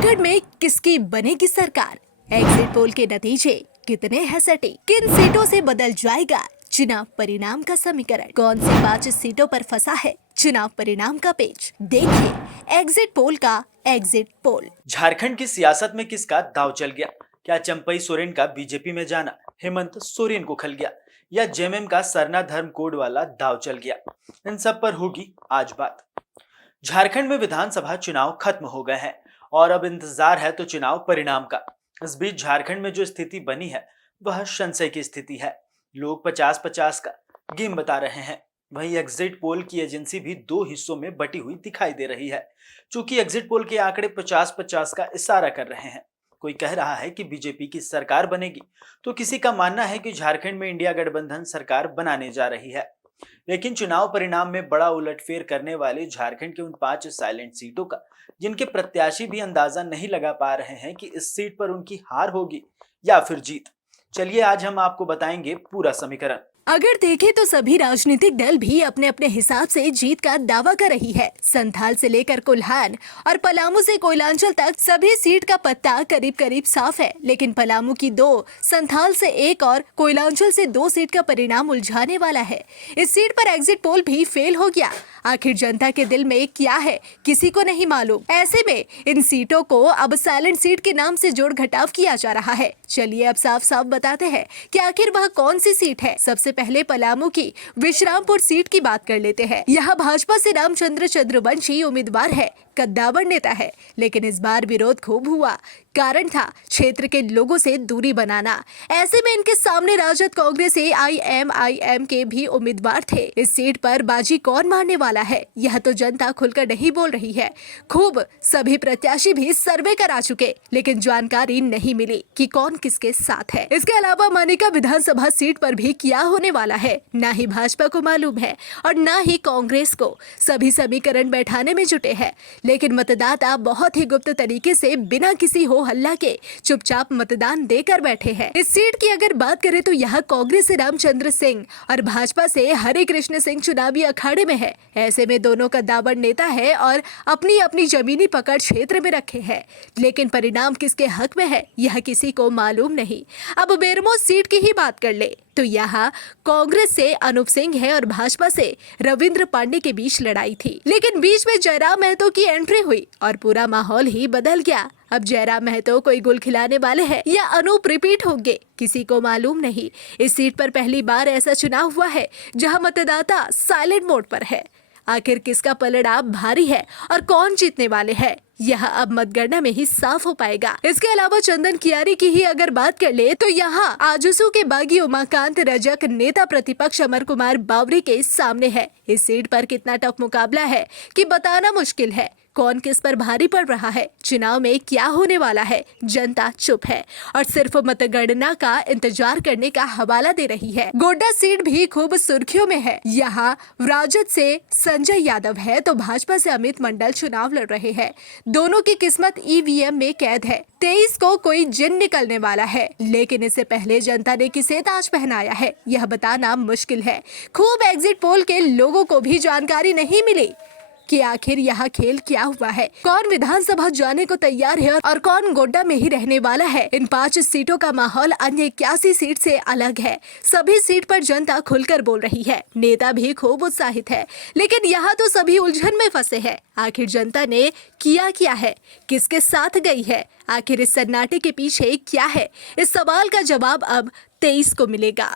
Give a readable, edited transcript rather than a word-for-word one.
झारखंड में किसकी बनेगी सरकार? एग्जिट पोल के नतीजे कितने हैं सटीक? किन सीटों से बदल जाएगा चुनाव परिणाम का समीकरण? कौन सी 5 सीटों पर फंसा है चुनाव परिणाम का पेच? देखिए एग्जिट पोल का एग्जिट पोल। झारखंड की सियासत में किसका दांव चल गया? क्या चंपई सोरेन का बीजेपी में जाना हेमंत सोरेन को खल गया, या जेएमएम का सरना धर्म कोड वाला दांव चल गया? इन सब पर होगी आज बात। झारखंड में विधानसभा चुनाव खत्म हो गए हैं और अब इंतजार है तो चुनाव परिणाम का। इस बीच झारखंड में जो स्थिति बनी है वह संशय की स्थिति है। लोग 50-50 का गेम बता रहे हैं। वहीं एग्जिट पोल की एजेंसी भी दो हिस्सों में बटी हुई दिखाई दे रही है। चूंकि एग्जिट पोल के आंकड़े 50-50 का इशारा कर रहे हैं। कोई कह रहा है कि बीजेपी की सरकार बनेगी, तो किसी का मानना है कि झारखंड में इंडिया गठबंधन सरकार बनाने जा रही है। लेकिन चुनाव परिणाम में बड़ा उलटफेर करने वाले झारखंड के उन 5 साइलेंट सीटों का, जिनके प्रत्याशी भी अंदाजा नहीं लगा पा रहे हैं कि इस सीट पर उनकी हार होगी या फिर जीत। चलिए आज हम आपको बताएंगे पूरा समीकरण। अगर देखें तो सभी राजनीतिक दल भी अपने अपने हिसाब से जीत का दावा कर रही है। संथाल से लेकर कोल्हान और पलामू से कोयलांचल तक सभी सीट का पत्ता करीब करीब साफ है, लेकिन पलामू की 2, संथाल से 1 और कोयलांचल से 2 सीट का परिणाम उलझाने वाला है। इस सीट पर एग्जिट पोल भी फेल हो गया। आखिर जनता के दिल में क्या है किसी को नहीं मालूम। ऐसे में इन सीटों को अब साइलेंट सीट के नाम से जोड़ घटाव किया जा रहा है। चलिए अब साफ साफ बताते हैं कि आखिर वह कौन सी सीट है। सबसे पहले पलामू की विश्रामपुर सीट की बात कर लेते हैं। यहाँ भाजपा से रामचंद्र चंद्रवंशी उम्मीदवार है, कद्दावर नेता है, लेकिन इस बार विरोध खूब हुआ। कारण था क्षेत्र के लोगों से दूरी बनाना। ऐसे में इनके सामने राजद, कांग्रेस, AIMIM के भी उम्मीदवार थे। इस सीट पर बाजी कौन मारने वाला है, यह तो जनता खुलकर नहीं बोल रही है। खूब सभी प्रत्याशी भी सर्वे करा चुके, लेकिन जानकारी नहीं मिली कि कौन किसके साथ है। इसके अलावा मानिका विधानसभा सीट पर भी क्या होने वाला है, न ही भाजपा को मालूम है और न ही कांग्रेस को। सभी समीकरण बैठाने में जुटे हैं, लेकिन मतदाता बहुत ही गुप्त तरीके से बिना किसी हो हल्ला के चुपचाप मतदान देकर बैठे हैं। इस सीट की अगर बात करें तो यहाँ कांग्रेस से रामचंद्र सिंह और भाजपा से हरे कृष्ण सिंह चुनावी अखाड़े में है। ऐसे में दोनों का दावर नेता है और अपनी अपनी जमीनी पकड़ क्षेत्र में रखे हैं, लेकिन परिणाम किसके हक में है यह किसी को मालूम नहीं। अब बेरमो सीट की ही बात कर ले तो यहाँ कांग्रेस से अनूप सिंह है और भाजपा से रविंद्र पांडे के बीच लड़ाई थी, लेकिन बीच में जयराम महतो की एंट्री हुई और पूरा माहौल ही बदल गया। अब जयराम महतो कोई गुल खिलाने वाले हैं या अनूप रिपीट होंगे, किसी को मालूम नहीं। इस सीट पर पहली बार ऐसा चुनाव हुआ है जहां मतदाता साइलेंट मोड पर है। आखिर किसका पलड़ा भारी है और कौन जीतने वाले हैं, यह अब मतगणना में ही साफ हो पाएगा। इसके अलावा चंदन कियारी की ही अगर बात कर ले तो यहाँ आजसू के बागी उमाकांत रजक नेता प्रतिपक्ष अमर कुमार बावरी के सामने है। इस सीट पर कितना टफ मुकाबला है कि बताना मुश्किल है। कौन किस पर भारी पड़ रहा है, चुनाव में क्या होने वाला है, जनता चुप है और सिर्फ मतगणना का इंतजार करने का हवाला दे रही है। गोड्डा सीट भी खूब सुर्खियों में है। यहाँ राजद से संजय यादव है तो भाजपा से अमित मंडल चुनाव लड़ रहे हैं। दोनों की किस्मत EVM में कैद है। 23 को कोई जिन निकलने वाला है, लेकिन इससे पहले जनता ने किसे ताज पहनाया है यह बताना मुश्किल है। खूब एग्जिट पोल के लोगों को भी जानकारी नहीं मिली कि आखिर यहाँ खेल क्या हुआ है, कौन विधानसभा जाने को तैयार है और कौन गोड्डा में ही रहने वाला है। इन 5 सीटों का माहौल अन्य 81 सीट से अलग है। सभी सीट पर जनता खुलकर बोल रही है, नेता भी खूब उत्साहित है, लेकिन यहाँ तो सभी उलझन में फंसे हैं। आखिर जनता ने किया क्या है, किसके साथ गई है, आखिर इस सन्नाटे के पीछे क्या है, इस सवाल का जवाब अब 23 को मिलेगा।